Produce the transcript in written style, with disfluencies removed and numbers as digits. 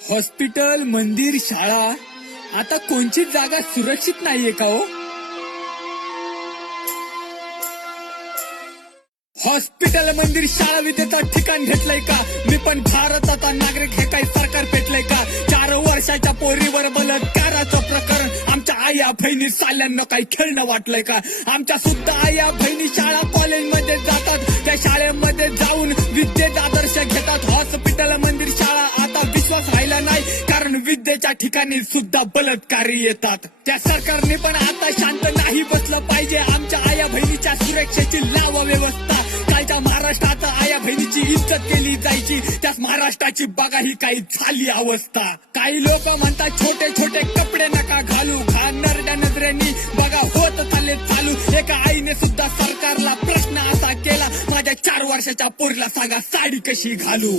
Hospital, मंदिर, शाळा आता कोणतीच जागा सुरक्षित नाहीये का हो? हॉस्पिटल, मंदिर, शाळा विद्येचं ठिकाण घेतलंय का? मी पण भारताचा नागरिक हे काही सरकार पेटलंय का? 4 वर्षाच्या पोरीवर बलात्काराचं प्रकरण आमच्या आया बहिणी साल्यांना काही खेळणं वाटलंय का? आमच्या सुद्धा आया बहिणी शाळा कॉलेजमध्ये जातात, त्या शाळेमध्ये जाऊन विद्येचा आदर्श घेतात. हॉस्पिटल, मंदिर, शाळा आता विश्वास राहिला नाही, कारण विद्येच्या ठिकाणी सुद्धा बलात्कारी येतात. त्या सरकारने पण आता शांत नाही बसलं पाहिजे. आमच्या आया बहिणीच्या सुरक्षेची लावा व्यवस्था. कालच्या महाराष्ट्रात आया बहिणीची इज्जत केली जायची, त्याच महाराष्ट्राची बघा ही काही झाली अवस्था. काही लोक म्हणतात छोटे छोटे कपडे नका घालू, घाणेरड्या नजरेनी बघा होत चालले चालू. एका आईने सुद्धा सरकारला प्रश्न असा केला, माझ्या 4 वर्षाच्या पोरीला सांगा साडी कशी घालू.